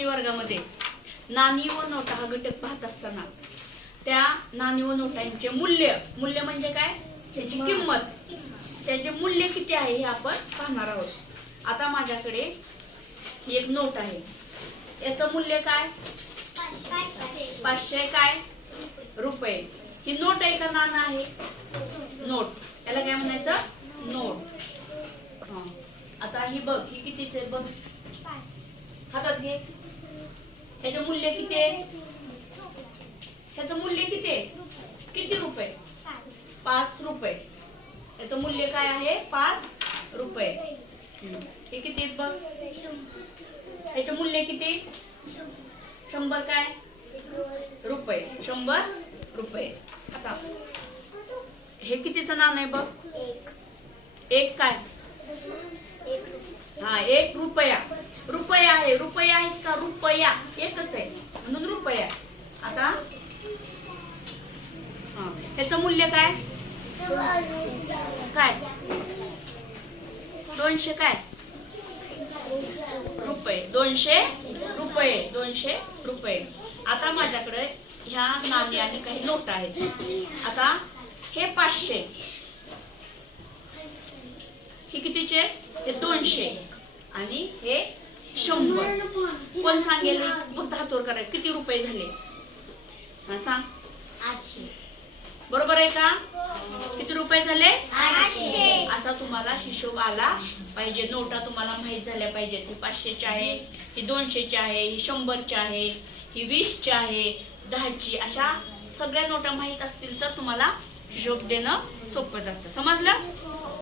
मासळी वर्गामध्ये नाणी व नोटा हा घटक पाहत असताना त्या नाणी व नोटांचे मूल्य म्हणजे काय, त्याची किंमत, त्याचे मूल्य किती आहे हे आपण पाहणार आहोत। आता माझ्याकडे ही एक नोट आहे, याचं मूल्य काय, 500 काय रुपये। ही नोट आहे का नाणं आहे, नोट, याला काय म्हणायचं, नोट। आता ही बघ, ही कितीचे बघ, हातात घे, ह्याचं मूल्य किती आहे, ह्याचं मूल्य किती आहे, किती रुपये, 5 रुपये। याचं मूल्य काय आहे, 5 रुपये। हे किती बघ, ह्याचं मूल्य किती, 100 काय रुपये, 100 रुपये। आता हे कितीचं नाणं आहे बघ, एक काय, हा 1 रुपया, रुपया आहे, रुपया आहे का, रुपया एकच आहे म्हणून रुपया। आता ह्याचं मूल्य काय, काय 200 काय रुपये, 200 रुपये, 200 रुपये। आता माझ्याकडे ह्या नाणी आणि काही नोटा आहेत। आता हे 500, हे कितीचे, हे 200 आणि हे 100। कोण सांगेल, फक्त हातवर करायचं, किती रुपये झाले, सांग, 800, बरोबर आहे का, किती रुपये झाले, 800। असा तुम्हाला हिशोब आला पाहिजे, नोटा तुम्हाला माहित झाल्या पाहिजेत। ही 500ची आहे, ही 200ची आहे, ही 100ची आहे, ही 20ची आहे, 10ची, अशा सगळ्या नोटा माहित असतील तर तुम्हाला हिशोब देणं सोपं जातं। समजलं?